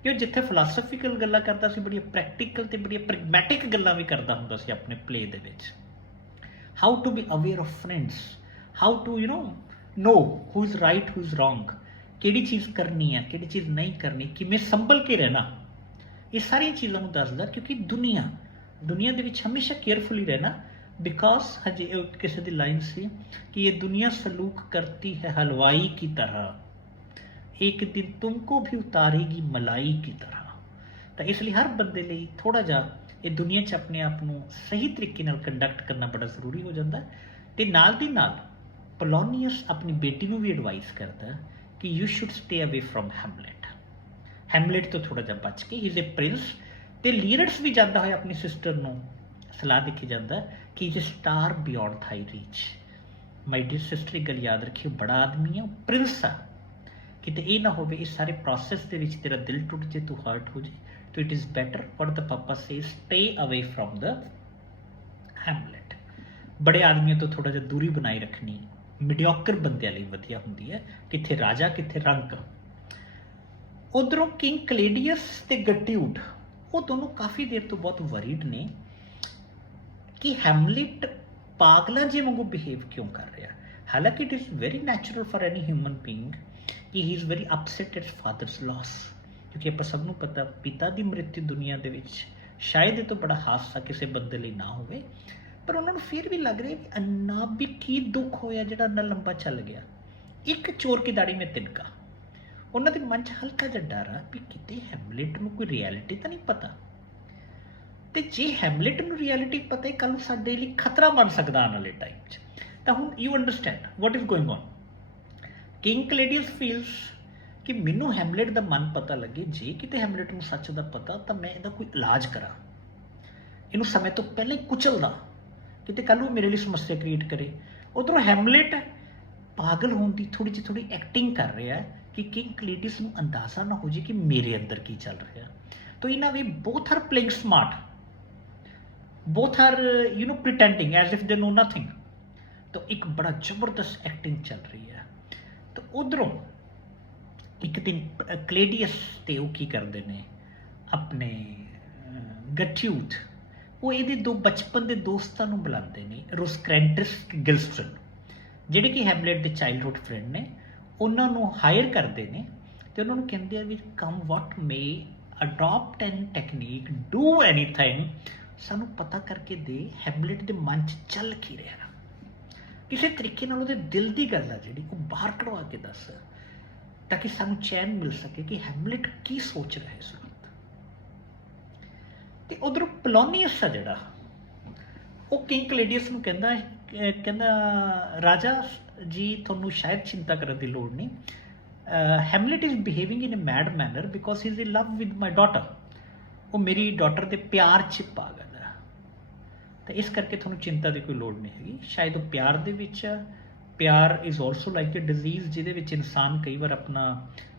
ਕਿ ਉਹ ਜਿੱਥੇ ਫਿਲਾਸਫੀਕਲ ਗੱਲਾਂ ਕਰਦਾ ਸੀ, ਬੜੀਆਂ ਪ੍ਰੈਕਟੀਕਲ ਤੇ ਬੜੀਆਂ ਪ੍ਰੈਗਮੈਟਿਕ ਗੱਲਾਂ ਵੀ ਕਰਦਾ ਹੁੰਦਾ ਸੀ ਆਪਣੇ ਪਲੇ ਦੇ ਵਿੱਚ। How to be aware of friends, how to know who is right, who is wrong, ਕਿਹੜੀ ਚੀਜ਼ ਕਰਨੀ ਹੈ, ਕਿਹੜੀ ਚੀਜ਼ ਨਹੀਂ ਕਰਨੀ, ਕਿਵੇਂ ਸੰਭਲ ਕੇ ਰਹਿਣਾ, ਇਹ ਸਾਰੀਆਂ ਚੀਜ਼ਾਂ ਨੂੰ ਦੱਸਦਾ। ਕਿਉਂਕਿ ਦੁਨੀਆ ਦੇ ਵਿੱਚ ਹਮੇਸ਼ਾ ਕੇਅਰਫੁਲੀ ਰਹਿਣਾ, बिकॉज हजे किसी की लाइन सी कि ये दुनिया सलूक करती है हलवाई की तरह, एक दिन तुमको भी उतारेगी मलाई की तरह। तो इसलिए हर बंदे लिए थोड़ा जा ये दुनिया च अपने आप को सही तरीके नाल कंडक्ट करना बड़ा जरूरी हो जाता है। तो नाल दी नाल पोलोनियस अपनी बेटी को भी एडवाइस करता है कि you should stay away from Hamlet. Hamlet तो थोड़ा जा बच के, ही इज़ ए प्रिंस। तो लीरट्स भी जाता है अपनी सिस्टर को सलाह देखी जाता कि is a star beyond thy reach. My dear sister एक गल याद रखियो, बड़ा आदमी है, प्रिंस आ, किते ये ना हो इस सारे प्रोसैस के विच तेरा दिल टुट जाए, तू हर्ट हो जाए, तो it is better what the पापा से stay away from the Hamlet. बड़े आदमियों तो थोड़ा जिहा दूरी बनाई रखनी मीडियोकर बंदियां लई वधिया हुंदी है, किथे राजा किथे रंक। उधरों किंग कलेडियस ते गट्यूड वो दोनों काफ़ी देर तो बहुत वरीड ने कि हैमलेट पागला जी वांगू बिहेव क्यों कर रहा। हालांकि it is very natural for any human being कि he is very upset at father's loss, क्योंकि आप सबनों पता पिता की मृत्यु दुनिया दे विच शायद ये तो बड़ा हादसा किसी बंदे लिए ना होवे, पर उन्होंने फिर भी लग रहा है अन्ना भी की दुख होया जिहड़ा इन्ना लंबा चल गया। एक चोर की दाड़ी में तिनका, उन्होंने मन च हल्का जिहा डर आ भी किते हैमलेट नूं कोई रियलिटी तो नहीं पता, तो जे हैमलेट नूं रियलिटी पता है कल साडे लई खतरा बन सकदा आने वाले टाइम च। तो हुण you understand what is going on. King Claudius feels कि मैनू हैमलेट का मन पता लगे, जे किते हैमलेट नूं सच का पता तो मैं इहदा कोई इलाज करा, इनू समय तो पहले ही कुचलदा, किते कल वो मेरे लिए समस्या क्रिएट करे। उधरों हैमलेट पागल होने की थोड़ी एक्टिंग कर रहा है कि किंग कलेडियस नूं अंदाजा ना हो जाए कि मेरे अंदर की चल रहा। तो इन्हां we both are playing smart, both are pretending as if they know nothing। तो एक बड़ा जबरदस्त एक्टिंग चल रही है। तो उधरों एक दिन कलेडियस ते वो की करते हैं अपने गट्यूथ, वो ये दो बचपन के दोस्तों को बुलाते हैं, रोस्क्रैंटस गिल्स्टन जिहड़े कि हैमलेट के चाइल्डहुड फ्रेंड ने, उन्होंने हायर करते हैं तो उन्होंने कहते हैं भी come what may adopt an technique do anything, सानू पता करके दे हैमलेट के मन च चल की रहा, किसी तरीके नाल उहदे दिल की गल आ जिहड़ी वो बाहर कढ़वा के दस। ताकि सानू चैन मिल सके कि हैमलेट की सोच रहा है इस वक्त। तो उधरों पोलोनियस आ जिहड़ा वो किंग क्लैडियस नूं कहंदा कहंदा राजा जी तुहानूं शायद चिंता करने की लोड़ नहीं, Hamlet is behaving in a mad manner because he is in love with my daughter, वो मेरी डॉटर के प्यार च पागल है, तो इस करके तुहानूं चिंता की कोई लोड़ नहीं हैगी। शायद वो प्यार दे विच, प्यार is also like a disease जिहदे विच इंसान कई बार अपना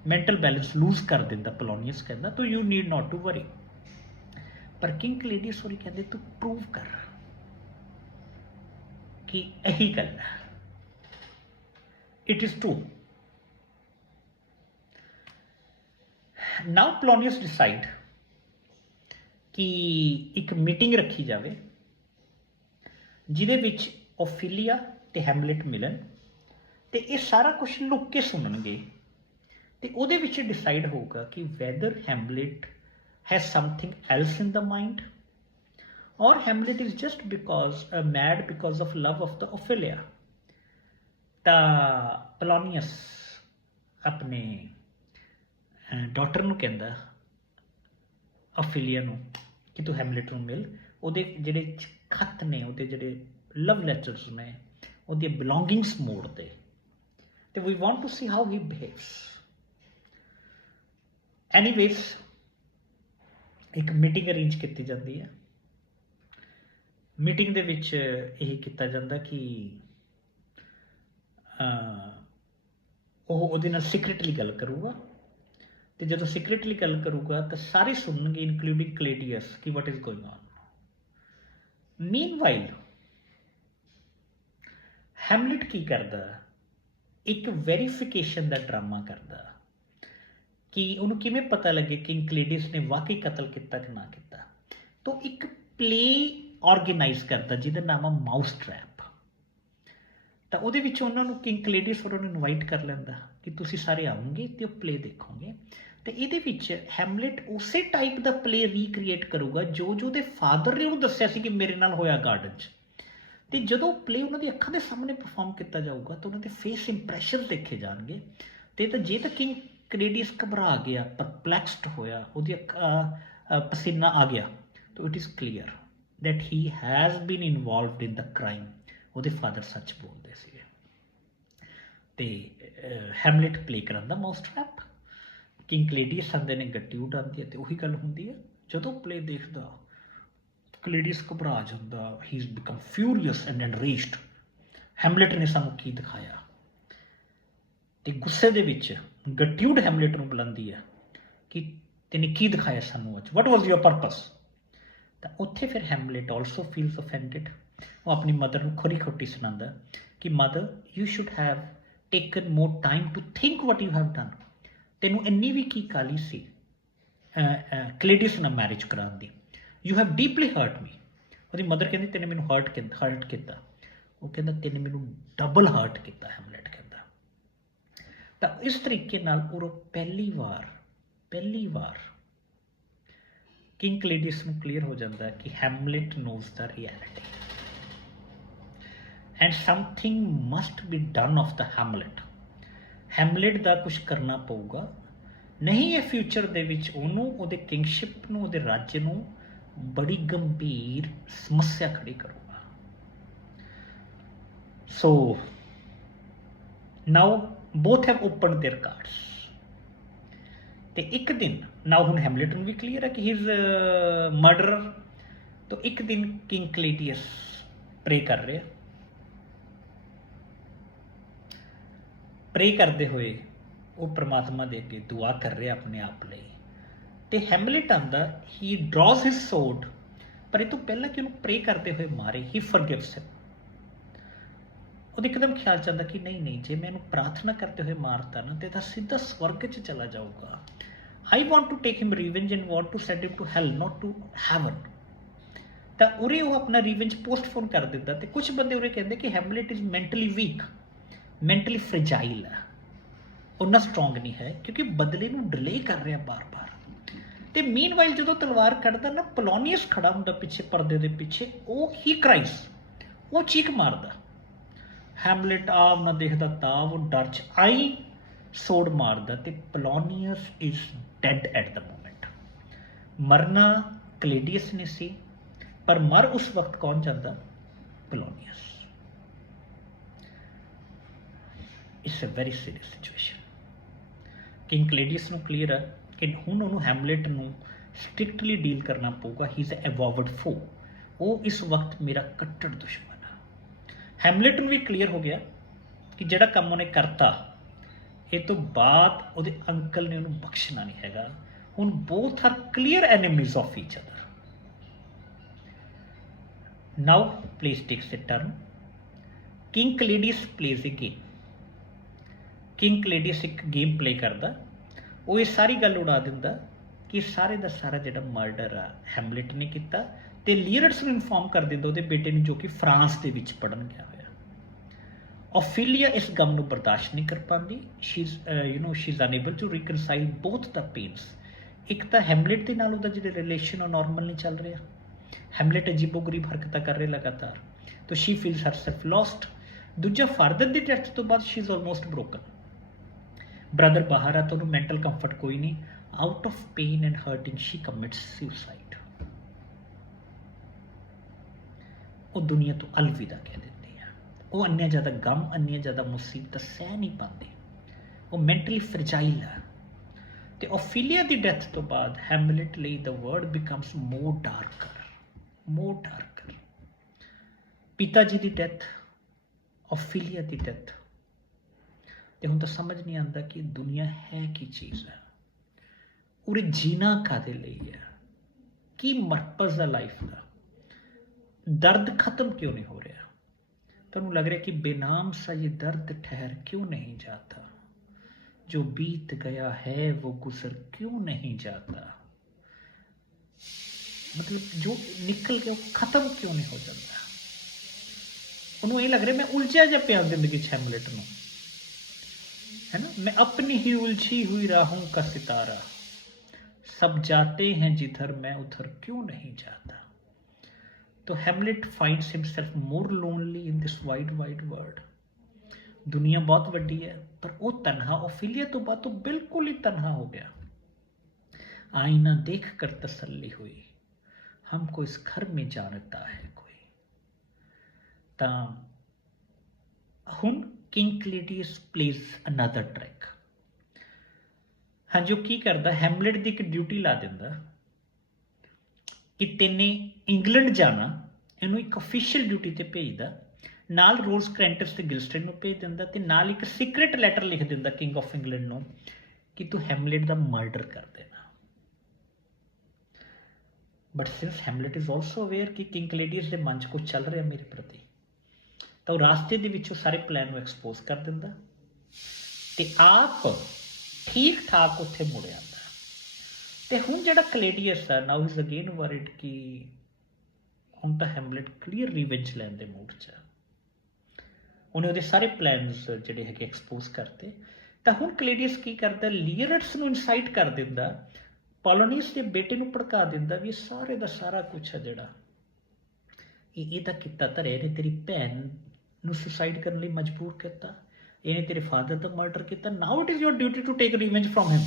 मैंटल बैलेंस लूज कर दिंदा, पोलोनियस कहंदा, तो you need not to worry. पर किंग क्लैडियस होरी कहंदे तू प्रूव कर कि यही गल है, it is true. Now Polonius decide कि एक मीटिंग रखी जाए जिहदे विच ओफीलिया ते हैमलेट मिलन, ते ये सारा कुछ लुक के सुननगे, ते उहदे विच डिसाइड होगा कि whether Hamlet has something else in the mind और Hamlet is just because mad because of love of the Ophelia. ता पोलोनियस अपने डॉटर नूं कहंदा ओफीलिया नूं कि तू हैमलेट नूं मिल, उहदे जिहड़े खत ने, उहदे जिहड़े लव लैटर्स ने, उहदी बिलोंगिंग्स मोड़ दे, ते we want to see how he behaves. Anyways एक मीटिंग अरेंज की जाती है। मीटिंग दे विच यही किया जाता कि ਉਹ ਉਹਦੇ ਨਾਲ ਸੀਕ੍ਰੀਟਲੀ ਗੱਲ ਕਰੂਗਾ, ਤੇ ਜਦੋਂ ਸੀਕ੍ਰੀਟਲੀ ਗੱਲ ਕਰੂਗਾ ਤਾਂ ਸਾਰੇ ਸੁਣਨਗੇ ਇਨਕਲੂਡਿੰਗ ਕਲੇਡੀਅਸ ਕਿ what is going on. Meanwhile Hamlet ਕੀ ਕਰਦਾ, ਇੱਕ ਵੈਰੀਫਿਕੇਸ਼ਨ ਦਾ ਡਰਾਮਾ ਕਰਦਾ ਕਿ ਉਹਨੂੰ ਕਿਵੇਂ ਪਤਾ ਲੱਗੇ ਕਿ ਕਲੇਡੀਅਸ ਨੇ ਵਾਕਈ ਕਤਲ ਕੀਤਾ ਕਿ ਨਾ ਕੀਤਾ। ਤਾਂ ਇੱਕ ਪਲੇ ਆਰਗੇਨਾਈਜ਼ ਕਰਦਾ ਜਿਹਦਾ ਨਾਮ ਆ ਮਾਊਸ ਟਰੈਪ। ਤਾਂ ਉਹਦੇ ਵਿੱਚ ਉਹਨਾਂ ਨੂੰ ਕਿੰਗ ਕਲੇਡੀਅਸ ਹੋਰਾਂ ਨੂੰ ਇਨਵਾਈਟ ਕਰ ਲੈਂਦਾ ਕਿ ਤੁਸੀਂ ਸਾਰੇ ਆਓਗੇ ਤੇ ਉਹ ਪਲੇ ਦੇਖੋਗੇ। ਤੇ ਇਹਦੇ ਵਿੱਚ ਹੈਮਲੇਟ ਉਸੇ ਟਾਈਪ ਦਾ ਪਲੇ ਰੀਕ੍ਰੀਏਟ ਕਰੂਗਾ ਜੋ ਉਹਦੇ ਫਾਦਰ ਨੇ ਉਹਨੂੰ ਦੱਸਿਆ ਸੀ ਕਿ ਮੇਰੇ ਨਾਲ ਹੋਇਆ ਗਾਰਡਨ 'ਚ। ਤੇ ਜਦੋਂ ਪਲੇ ਉਹਨਾਂ ਦੀ ਅੱਖਾਂ ਦੇ ਸਾਹਮਣੇ ਪਰਫਾਰਮ ਕੀਤਾ ਜਾਊਗਾ ਤਾਂ ਉਹਨਾਂ ਦੇ ਫੇਸ ਇੰਪ੍ਰੈਸ਼ਨ ਦੇਖੇ ਜਾਣਗੇ। ਤੇ ਤਾਂ ਜੇ ਤਾਂ ਕਿੰਗ ਕਲੇਡੀਅਸ ਘਬਰਾ ਗਿਆ, ਪਰਪਲੈਕਸਡ ਹੋਇਆ, ਉਹਦੀ ਪਸੀਨਾ ਆ ਗਿਆ, ਤਾਂ it is clear that he has been involved in the crime। ਉਹਦੇ ਫਾਦਰ ਸੱਚ ਬੋਲਦੇ ਸੀਗੇ। ਤੇ ਹੈਮਲੇਟ ਪਲੇ ਕਰਨ ਦਾ ਮਾਊਸ ਟਰੈਪ। ਕਿੰਗ ਕਲੇਡੀਅਸ ਆਉਂਦੇ ਨੇ, ਗੱਡੀ ਉਡਾਉਂਦੀ ਹੈ, ਤੇ ਉਹੀ ਗੱਲ ਹੁੰਦੀ ਹੈ ਜਦੋਂ ਪਲੇ ਦੇਖਦਾ ਕਲੇਡੀਅਸ ਘਬਰਾ ਜਾਂਦਾ, he is become furious and enraged. Hamlet ਨੇ ਸਾਨੂੰ ਕੀ ਦਿਖਾਇਆ, ਤੇ ਗੁੱਸੇ ਦੇ ਵਿੱਚ ਗਟਿਊਡ ਹੈਮਲੇਟ ਨੂੰ ਬੁਲਾਉਂਦੀ ਹੈ ਕਿ ਤੈਨੇ ਕੀ ਦਿਖਾਇਆ ਸਾਨੂੰ ਅੱਜ, ਵਟ ਵਾਜ਼ ਯੂਰ ਪਰਪਸ। ਤਾਂ ਉੱਥੇ ਫਿਰ ਹੈਮਲੇਟ ਆਲਸੋ ਫੀਲਸ ਅਫੈਂਡਡ। ਉਹ ਆਪਣੀ ਮਦਰ ਨੂੰ ਖੋਰੀ ਖੋਟੀ ਸੁਣਾਉਂਦਾ ਕਿ mother you should have taken more time to think what you have done. ਤੈਨੂੰ ਇੰਨੀ ਵੀ ਕੀ ਕਾਲੀ ਸੀ ਕਲੇਡੀਅਸ ਨਾਲ ਮੈਰਿਜ ਕਰਾਉਣ ਦੀ, ਯੂ ਹੈਵ ਡੀਪਲੀ ਹਰਟ ਮੀ। ਉਹਦੀ ਮਦਰ ਕਹਿੰਦੀ ਤੈਨੇ ਮੈਨੂੰ ਹਰਟ ਕੀਤਾ। ਉਹ ਕਹਿੰਦਾ ਤੈਨੇ ਮੈਨੂੰ ਡਬਲ ਹਰਟ ਕੀਤਾ, ਹੈਮਲੇਟ ਕਹਿੰਦਾ। ਤਾਂ ਇਸ ਤਰੀਕੇ ਨਾਲ ਉਹ ਪਹਿਲੀ ਵਾਰ ਕਿੰਗ ਕਲੇਡੀਅਸ ਨੂੰ ਕਲੀਅਰ ਹੋ ਜਾਂਦਾ ਹੈ ਕਿ Hamlet knows the reality and something must be done of the Hamlet. Hamlet ਦਾ ਕੁਝ ਕਰਨਾ ਪਊਗਾ, ਨਹੀਂ ਇਹ ਫਿਊਚਰ ਦੇ ਵਿੱਚ ਉਹਨੂੰ, ਉਹਦੇ ਕਿੰਗਸ਼ਿਪ ਨੂੰ, ਉਹਦੇ ਰਾਜ ਨੂੰ ਬੜੀ ਗੰਭੀਰ ਸਮੱਸਿਆ ਖੜੀ ਕਰੂਗਾ। ਸੋ ਨਾਓ ਬੋਥ ਹੈਵ ਓਪਨਡ देयर ਕਾਰਡਸ। ਤੇ ਇੱਕ ਦਿਨ ਨਾਓ ਹੁਣ ਹੈਮਲੇਟ ਨੂੰ ਵੀ ਕਲੀਅਰ ਹੈ ਕਿ ਹੀ ਇਜ਼ ਮਰਡਰਰ। ਤਾਂ ਇੱਕ ਦਿਨ ਕਿੰਗ ਕਲੇਡੀਅਸ ਪ੍ਰੇ ਕਰ ਰਿਹਾ, ਪ੍ਰੇ ਕਰਦੇ ਹੋਏ ਉਹ ਪ੍ਰਮਾਤਮਾ ਦੇ ਅੱਗੇ ਦੁਆ ਕਰ ਰਿਹਾ ਆਪਣੇ ਆਪ ਲਈ। ਤੇ ਹੈਮਲੇਟ ਆਉਂਦਾ, ਹੀ ਡਰਾਜ਼ ਹਿਜ਼ ਸੋਰਡ, ਪਰ ਇਹ ਤੋਂ ਪਹਿਲਾਂ ਕਿ ਉਹਨੂੰ ਪ੍ਰੇ ਕਰਦੇ ਹੋਏ ਮਾਰੇ, ਹੀ ਫॉरगिव्स ਹਿਮ। ਉਹਦੇ ਇੱਕਦਮ ਖਿਆਲ ਚ ਆਉਂਦਾ ਕਿ ਨਹੀਂ, ਜੇ ਮੈਂ ਇਹਨੂੰ ਪ੍ਰਾਰਥਨਾ ਕਰਦੇ ਹੋਏ ਮਾਰਤਾ ਨਾ ਤੇ ਤਾਂ ਸਿੱਧਾ ਸਵਰਗ 'ਚ ਚਲਾ ਜਾਊਗਾ। I want to take him revenge and want to send him to hell, not to heaven। ਤਾਂ ਉਰੇ ਉਹ ਆਪਣਾ ਰਿਵੈਂਜ ਪੋਸਟਪੋਨ ਕਰ ਦਿੰਦਾ। ਤੇ ਕੁਝ ਬੰਦੇ ਉਰੇ ਕਹਿੰਦੇ ਕਿ Hamlet is mentally weak, mentally fragile ਹੈ, ਉਹਨਾਂ ਸਟਰੋਂਗ ਨਹੀਂ ਹੈ ਕਿਉਂਕਿ ਬਦਲੇ ਨੂੰ ਡਿਲੇ ਕਰ ਰਿਹਾ ਬਾਰ-ਬਾਰ। ਤੇ ਮੀਨਵਾਈਲ ਜਦੋਂ ਤਲਵਾਰ ਕੱਢਦਾ ਨਾ, ਪੋਲੋਨੀਅਸ ਖੜਾ ਹੁੰਦਾ ਪਿੱਛੇ, ਪਰਦੇ ਦੇ ਪਿੱਛੇ, ਉਹ ਹੀ ਕ੍ਰਾਈਸ, ਉਹ ਚੀਕ ਮਾਰਦਾ। ਹੈਮਲੇਟ ਆਪ ਨਾ ਦੇਖਦਾ ਤਾਂ ਉਹ ਡਰ 'ਚ ਆਈ ਸੋੜ ਮਾਰਦਾ ਤੇ Polonius is dead at the moment. ਮਰਨਾ ਕਲੇਡੀਅਸ ਨੇ ਸੀ, ਪਰ ਮਰ ਉਸ ਵਕਤ ਕੌਣ ਜਾਂਦਾ? Polonius. It's a very serious situation. King Claudius ਨੂੰ ਕਲੀਅਰ ਹੈ ਕਿ ਹੁਣ ਉਹਨੂੰ ਹੈਮਲੇਟ ਨੂੰ ਸਟ੍ਰਿਕਟਲੀ ਡੀਲ ਕਰਨਾ ਪਊਗਾ। ਹੀ ਇਜ਼ ਅ ਐਵੋਵਡ ਫੋ, ਉਹ ਇਸ ਵਕਤ ਮੇਰਾ ਕੱਟੜ ਦੁਸ਼ਮਣ ਆ। ਹੈਮਲੇਟ ਨੂੰ ਵੀ ਕਲੀਅਰ ਹੋ ਗਿਆ ਕਿ ਜਿਹੜਾ ਕੰਮ ਉਹਨੇ ਕਰਤਾ, ਇਹ ਤੋਂ ਬਾਅਦ ਉਹਦੇ ਅੰਕਲ ਨੇ ਉਹਨੂੰ ਬਖਸ਼ਣਾ ਨਹੀਂ ਹੈਗਾ। ਹੁਣ both are clear enemies of each other. Now place takes a turn. King Claudius plays a game. King Claudius ਇੱਕ ਗੇਮ ਪਲੇ ਕਰਦਾ। ਉਹ ਇਹ ਸਾਰੀ ਗੱਲ ਉਡਾ ਦਿੰਦਾ ਕਿ ਸਾਰੇ ਦਾ ਸਾਰਾ ਜਿਹੜਾ ਮਰਡਰ ਆ ਹੈਮਲੇਟ ਨੇ ਕੀਤਾ, ਤੇ ਲੀਅਰਟਸ ਨੂੰ ਇਨਫੋਰਮ ਕਰ ਦਿੰਦਾ ਉਹਦੇ ਬੇਟੇ ਨੂੰ, ਜੋ ਕਿ ਫਰਾਂਸ ਦੇ ਵਿੱਚ ਪੜ੍ਹਨ ਗਿਆ ਹੋਇਆ। ਓਫੀਲੀਆ ਇਸ ਗਮ ਨੂੰ ਬਰਦਾਸ਼ਤ ਨਹੀਂ ਕਰ ਪਾਉਂਦੀ। She is unable to reconcile both the pains. ਇੱਕ ਤਾਂ ਹੈਮਲੇਟ ਦੇ ਨਾਲ ਉਹਦਾ ਜਿਹੜਾ ਰਿਲੇਸ਼ਨ ਉਹ ਨੋਰਮਲ ਨਹੀਂ ਚੱਲ ਰਿਹਾ, ਹੈਮਲੇਟ ਅਜੀਬੋ ਗਰੀਬ ਹਰਕਤਾਂ ਕਰ ਰਿਹਾ ਲਗਾਤਾਰ, ਤਾਂ ਸ਼ੀ ਫੀਲਸ ਹਰਸੈਲਫ ਲੋਸਟ। ਦੂਜਾ, ਫਾਦਰ ਦੀ ਡੈਥ ਤੋਂ ਬਾਅਦ she is almost broken. Brother ਬਾਹਰ ਆ ਤਾਂ ਉਹਨੂੰ ਮੈਂਟਲ ਕੰਫਰਟ ਕੋਈ ਨਹੀਂ। Out of pain and hurting she commits suicide. ਉਹ ਦੁਨੀਆ ਤੋਂ ਅਲਵਿਦਾ ਕਹਿ ਦਿੰਦੀ ਆ। ਉਹ ਇੰਨਾ ਜ਼ਿਆਦਾ ਗਮ, ਇੰਨੀਆਂ ਜ਼ਿਆਦਾ ਮੁਸੀਬਤਾਂ ਸਹਿ ਨਹੀਂ ਪਾਉਂਦੇ, ਉਹ ਮੈਂਟਲੀ ਫਰਜਾਈਲ ਆ। ਤੇ ਓਫੀਲੀਆ ਦੀ ਡੈਥ ਤੋਂ ਬਾਅਦ ਹੈਮਲੇਟ ਲਈ the world becomes more darker, more darker. ਪਿਤਾ ਜੀ ਦੀ ਡੈਥ, ਓਫੀਲੀਆ ਦੀ ਡੈਥ, ਤੇ ਹੁਣ ਤਾਂ ਸਮਝ ਨਹੀਂ ਆਉਂਦਾ ਕਿ ਦੁਨੀਆ ਹੈ ਕੀ ਚੀਜ਼ ਹੈ, ਉਰੇ ਜੀਣਾ ਕਾਹਦੇ ਲਈ ਹੈ, ਕੀ ਮਰਪਜ਼ ਹੈ ਲਾਈਫ ਦਾ, ਦਰਦ ਖਤਮ ਕਿਉਂ ਨਹੀਂ ਹੋ ਰਿਹਾ? ਤੁਹਾਨੂੰ ਲੱਗ ਰਿਹਾ ਕਿ ਬੇਨਾਮ ਸਾ ਇਹ ਦਰਦ ਠਹਿਰ ਕਿਉਂ ਨਹੀਂ ਜਾਤਾ, ਜੋ ਬੀਤ ਗਿਆ ਹੈ वो गुजर क्यों नहीं जाता। मतलब जो निकल के वो खत्म क्यों नहीं हो जाता? ਉਹਨੂੰ ਇਹ ਲੱਗ ਰਿਹਾ ਮੈਂ ਉਲਝਿਆ ਜਿਹਾ ਪਿਆ ਜ਼ਿੰਦਗੀ 'ਚ ਹੈਮਲੇਟ ਨੂੰ, है ना। मैं अपनी ही उलझी हुई राहों का सितारा, सब जाते हैं जिधर मैं उधर क्यों नहीं जाता। तो Hamlet finds himself more lonely in this wide wide world. दुनिया बहुत वड्डी है, पर वो तन्हा, ओफीलिया तो बात तो बिल्कुल ही तन्हा हो गया। आईना देख कर तसल्ली हुई, हमको इस घर में जानता है कोई। ता हुन किंग क्लेडियस प्लेज अनदर ट्रैक। हाँ, जो की करता हैमलेट की एक ड्यूटी ला दिंदा कि तेने इंग्लैंड जाना, इनू एक ऑफिशियल ड्यूटी ते भेजदा, नाल रोज क्रेंटिस ते गिल्स्ट्रेन नूं भेज दिंदा, ते नाल एक सीक्रेट लैटर लिख दिंदा किंग ऑफ इंग्लैंड नूं कि तू हैमलेट दा मर्डर कर देना। But since Hamlet is also aware कि किंग क्लेडियस के मन च कुछ चल रहा मेरे प्रति, तो रास्ते दे विचों सारे प्लान नूं एक्सपोज कर दिंदा ते आप ठीक ठाक उत्थे मुड़ आंदा। ते हुण जिहड़ा क्लेडियस है नाउ इज अगेन वरिड कि हुण तां हैमलेट क्लीयर रिवेंज लैण दे मूड च। उन्हें ਉਹਦੇ ਸਾਰੇ ਪਲਾਨਸ ਜਿਹੜੇ ਹੈਗੇ ਐਕਸਪੋਜ਼ ਕਰਤੇ। ਤਾਂ ਹੁਣ ਕਲੇਡੀਅਸ ਕੀ ਕਰਦਾ, ਲੀਅਰਟਸ ਨੂੰ ਇਨਸਾਈਟ ਕਰ ਦਿੰਦਾ, ਪੋਲੋਨੀਅਸ ਦੇ ਬੇਟੇ ਨੂੰ ਭੜਕਾ ਦਿੰਦਾ ਵੀ ਸਾਰੇ ਦਾ ਸਾਰਾ ਕੁਛ ਹੈ ਜਿਹੜਾ ਇਹਦਾ ਕੀਤਾ ਧਰਿਆ, ਇਹਨੇ ਤੇਰੀ ਭੈਣ ਨੂੰ ਸੁਸਾਈਡ ਕਰਨ ਲਈ ਮਜਬੂਰ ਕੀਤਾ, ਇਹਨੇ ਤੇਰੇ ਫਾਦਰ ਦਾ ਮਰਡਰ ਕੀਤਾ। Now it is your duty to take revenge from him.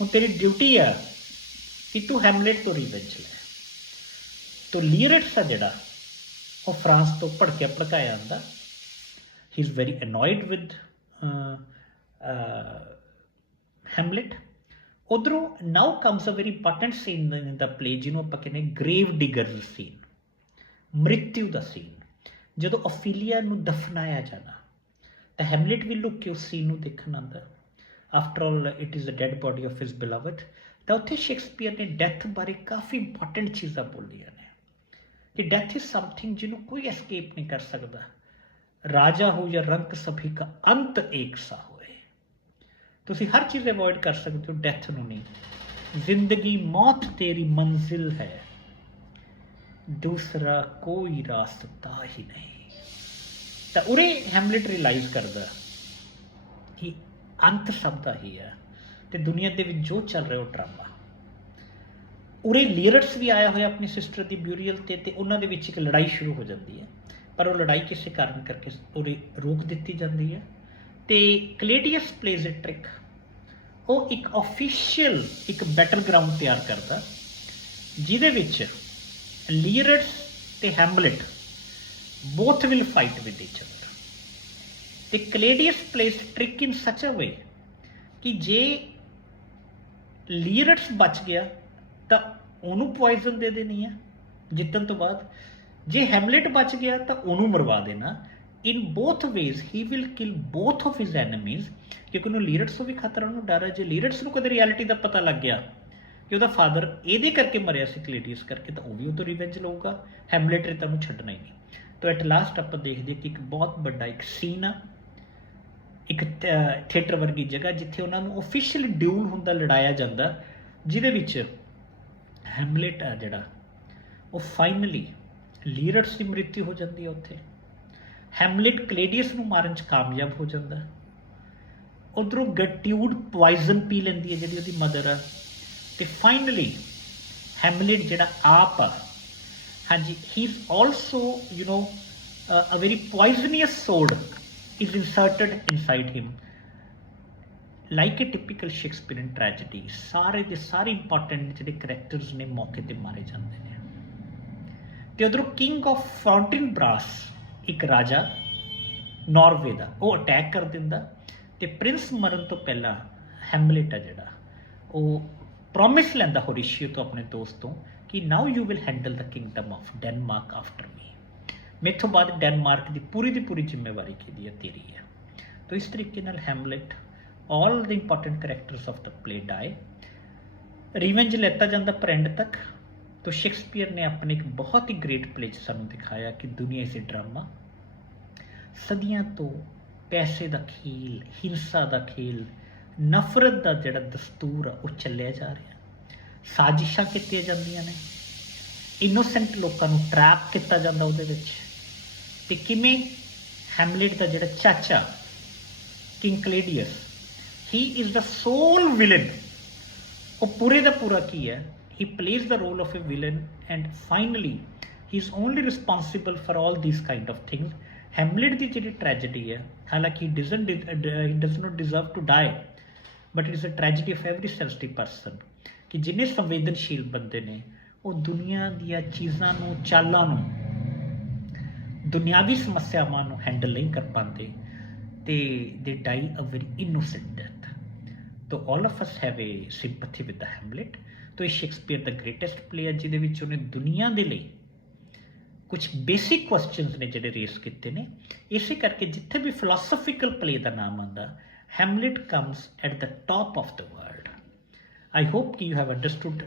ਹੁਣ ਤੇਰੀ ਡਿਊਟੀ ਆ ਕਿ ਤੂੰ ਹੈਮਲੇਟ ਤੋਂ ਰਿਵੈਂਜ ਲੈ। ਤੋ ਲੀਅਰਟਸ ਆ ਜਿਹੜਾ ਉਹ ਫਰਾਂਸ ਤੋਂ ਭੜਕਿਆ ਭੜਕਾਇਆ ਆਉਂਦਾ। he is very annoyed with Hamlet. ਉਧਰੋਂ now comes a very important scene in the play ਜਿਹਨੂੰ ਆਪਾਂ ਕਹਿੰਦੇ grave diggers scene, ਮ੍ਰਿਤੂ ਦਾ ਸੀਨ। ਜਦੋਂ ਓਫੀਲੀਆ ਨੂੰ ਦਫਨਾਇਆ ਜਾਣਾ ਤਾਂ ਹੈਮਲੇਟ ਵੀ ਲੁੱਕ ਕੇ ਉਸ ਸੀਨ ਨੂੰ ਦੇਖਣ ਆਉਂਦਾ। After all it is a dead body of his beloved. ਤਾਂ ਉੱਥੇ ਸ਼ੇਕਸਪੀਅਰ ਨੇ ਡੈਥ ਬਾਰੇ ਕਾਫੀ ਇੰਪੋਰਟੈਂਟ ਚੀਜ਼ਾਂ ਬੋਲੀਆਂ ਨੇ ਕਿ ਡੈਥ ਇਜ਼ ਸਮਥਿੰਗ ਜਿਹਨੂੰ ਕੋਈ ਐਸਕੇਪ ਨਹੀਂ ਕਰ ਸਕਦਾ। राजा हो या रंक सभी का अंत एक सा होए। तुसी हर चीज़ अवॉइड कर सकते हो, डेथ नूं नहीं। जिंदगी मौत तेरी मंजिल है, दूसरा कोई रास्ता ही नहीं। तो उरे हैमलेट रियलाइज करदा कि अंत सब दा ही है ते दुनिया दे विच जो चल रहा वो ड्रामा। उरे लीयरट्स भी आया होया अपनी सिस्टर की ब्यूरीअल ते उन्हां दे विच एक लड़ाई शुरू हो जाती है, पर वो लड़ाई किसी कारण करके पूरी रोक दी जाती है। ਤੇ ਕਲੇਡੀਅਸ ਪਲੇਜ਼ ਅ ਟ੍ਰਿਕ। ਉਹ ਇੱਕ ਆਫੀਸ਼ੀਅਲ ਇੱਕ ਬੈਟਲ ਗਰਾਊਂਡ ਤਿਆਰ ਕਰਦਾ ਜਿਹਦੇ ਵਿੱਚ ਲੀਅਰਟਸ ਤੇ Hamlet both will fight with each other। ਤੇ ਕਲੇਡੀਅਸ ਪਲੇਸ ਟ੍ਰਿਕ ਇਨ ਸੱਚ ਅ ਵੇ ਕਿ ਜੇ ਲੀਅਰਟਸ ਬਚ ਗਿਆ ਤਾਂ ਉਹਨੂੰ ਪੋਇਜ਼ਨ ਦੇ ਦੇਣੀ ਆ ਜਿੱਤਣ ਤੋਂ ਬਾਅਦ, ਜੇ ਹੈਮਲੇਟ ਬਚ ਗਿਆ ਤਾਂ ਉਹਨੂੰ ਮਰਵਾ ਦੇਣਾ। In both ways he will kill both of his enemies, ਕਿਉਂਕਿ ਉਹਨੂੰ ਲੀਅਰਟਸ ਤੋਂ ਵੀ ਖਤਰਾ, ਉਹਨੂੰ ਡਰ ਹੈ। ਜੇ ਲੀਅਰਟਸ ਨੂੰ ਕਦੇ ਰਿਐਲਿਟੀ ਦਾ ਪਤਾ ਲੱਗ ਗਿਆ ਕਿ ਉਹਦਾ ਫਾਦਰ ਇਹਦੇ ਕਰਕੇ ਮਰਿਆ ਸੀ, ਕਲੇਡੀਅਸ ਕਰਕੇ, ਤਾਂ ਉਹ ਵੀ ਉਹ ਤੋਂ ਰਿਵੈਂਜ ਲਊਗਾ। ਹੈਮਲੇਟ ਨੇ ਤਾਂ ਉਹਨੂੰ ਛੱਡਣਾ ਹੀ ਨਹੀਂ। ਤਾਂ ਐਟ ਲਾਸਟ ਆਪਾਂ ਦੇਖਦੇ ਕਿ ਇੱਕ ਬਹੁਤ ਵੱਡਾ ਇੱਕ ਸੀਨ ਆ, ਇੱਕ ਥੀਏਟਰ ਵਰਗੀ ਜਗ੍ਹਾ ਜਿੱਥੇ ਉਹਨਾਂ ਨੂੰ ਆਫੀਸ਼ੀਅਲ ਡਿਊਲ ਹੁੰਦਾ, ਲੜਾਇਆ ਜਾਂਦਾ, ਜਿਹਦੇ ਵਿੱਚ ਹੈਮਲੇਟ ਆ ਜਿਹੜਾ ਉਹ ਫਾਈਨਲੀ ਲੀਅਰਟਸ ਦੀ ਮ੍ਰਿਤੂ ਹੋ ਜਾਂਦੀ ਹੈ ਉੱਥੇ। ਹੈਮਲੇਟ ਕਲੇਡੀਅਸ ਨੂੰ ਮਾਰਨ 'ਚ ਕਾਮਯਾਬ ਹੋ ਜਾਂਦਾ। ਉੱਧਰੋਂ ਗਟਿਊਡ ਪੋਇਜ਼ਨ ਪੀ ਲੈਂਦੀ ਹੈ ਜਿਹੜੀ ਉਹਦੀ ਮਦਰ ਆ, ਤੇ ਫਾਈਨਲੀ ਹੈਮਲੇਟ ਜਿਹੜਾ ਆਪ ਆ, ਹਾਂਜੀ, ਹੀ is also a very poisonous sword is inserted inside him like a typical Shakespearean tragedy। ਸਾਰੇ ਦੇ ਸਾਰੇ ਇੰਪੋਰਟੈਂਟ ਜਿਹੜੇ ਕਰੈਕਟਰਸ ਨੇ ਮੌਕੇ ਤੇ ਮਾਰੇ ਜਾਂਦੇ ਨੇ। ਤੇ ਉਧਰੋਂ ਕਿੰਗ ਆਫ ਫਾਊਂਟੇਨ ਬ੍ਰਾਸ, ਇੱਕ ਰਾਜਾ ਨਾਰਵੇ ਦਾ, ਉਹ ਅਟੈਕ ਕਰ ਦਿੰਦਾ। ਤੇ ਪ੍ਰਿੰਸ ਮਰਨ ਤੋਂ ਪਹਿਲਾਂ ਹੈਮਲੇਟ ਆ ਜਿਹੜਾ ਉਹ ਪ੍ਰੋਮਿਸ ਲੈਂਦਾ ਹੋਰੀਸ਼ੀਓ ਤੋਂ, ਆਪਣੇ ਦੋਸਤ ਤੋਂ, ਕਿ now you will handle the kingdom of Denmark after me. ਮੇਰੇ ਤੋਂ ਬਾਅਦ ਡੈਨਮਾਰਕ ਦੀ ਪੂਰੀ ਜ਼ਿੰਮੇਵਾਰੀ ਕਿਹਦੀ ਹੈ? ਤੇਰੀ ਹੈ। ਤਾਂ ਇਸ ਤਰੀਕੇ ਨਾਲ Hamlet, all the important characters of the play die. Revenge ਲੈਤਾ ਜਾਂਦਾ ਪਰ ਐਂਡ ਤੱਕ। ਤਾਂ ਸ਼ੇਕਸਪੀਅਰ ਨੇ ਆਪਣੇ ਇੱਕ ਬਹੁਤ ਹੀ ਗ੍ਰੇਟ ਪਲੇ 'ਚ ਸਾਨੂੰ ਦਿਖਾਇਆ ਕਿ ਦੁਨੀਆ ਇਜ਼ ਅ ਡਰਾਮਾ। ਸਦੀਆਂ ਤੋਂ ਪੈਸੇ ਦਾ ਖੇਲ, ਹਿੰਸਾ ਦਾ ਖੇਲ, ਨਫ਼ਰਤ ਦਾ ਜਿਹੜਾ ਦਸਤੂਰ ਆ ਉਹ ਚੱਲਿਆ ਜਾ ਰਿਹਾ। ਸਾਜ਼ਿਸ਼ਾਂ ਕੀਤੀਆਂ ਜਾਂਦੀਆਂ ਨੇ, ਇਨੋਸੈਂਟ ਲੋਕਾਂ ਨੂੰ ਟਰੈਪ ਕੀਤਾ ਜਾਂਦਾ ਉਹਦੇ ਵਿੱਚ। ਤੇ ਕਿਵੇਂ ਹੈਮਲੇਟ ਦਾ ਜਿਹੜਾ ਚਾਚਾ king Claudius, he is the sole villain. ਉਹ ਪੂਰੇ ਦਾ ਪੂਰਾ ਕੀ ਹੈ? He plays the role of a villain and finally he is only responsible for all these kind of things. Hamlet ਦੀ ਜਿਹੜੀ ਟ੍ਰੈਜੇਡੀ ਹੈ, ਹਾਲਾਂਕਿ he does not deserve to die, but it is a tragedy of every sensitive person, ਕਿ ਜਿੰਨੇ ਸੰਵੇਦਨਸ਼ੀਲ ਬੰਦੇ ਨੇ ਉਹ ਦੁਨੀਆ ਦੀਆਂ ਚੀਜ਼ਾਂ ਨੂੰ, ਚਾਲਾਂ ਨੂੰ, ਦੁਨਿਆਵੀ ਸਮੱਸਿਆਵਾਂ ਨੂੰ ਹੈਂਡਲ ਨਹੀਂ ਕਰ ਪਾਉਂਦੇ, ਤੇ they die a very innocent death. ਤਾਂ all of us have a sympathy with the Hamlet. ਤਾਂ ਇਹ ਸ਼ੇਕਸਪੀਅਰ ਦਾ ਗ੍ਰੇਟੈਸਟ ਪਲੇ ਹੈ ਜਿਹਦੇ ਵਿੱਚ ਉਹਨੇ ਦੁਨੀਆ ਦੇ ਲਈ ਕੁਝ ਬੇਸਿਕ ਕੁਐਸਚਨਸ ਨੇ ਜਿਹੜੇ ਰੇਸ ਕੀਤੇ ਨੇ। ਇਸੇ ਕਰਕੇ ਜਿੱਥੇ ਵੀ ਫਿਲਾਸਫੀਕਲ ਪਲੇ ਦਾ ਨਾਮ ਆਉਂਦਾ, Hamlet comes at the top of the world. I hope कि you have understood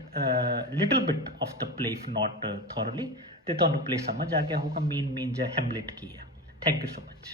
little bit of the play, if not thoroughly, ਤੇ ਤੁਹਾਨੂੰ play ਸਮਝ ਆ ਗਿਆ ਹੋਗਾ ਮੇਨ ਜਾਂ ਹੈਮਲੇਟ ਕੀ ਹੈ। Thank you so much.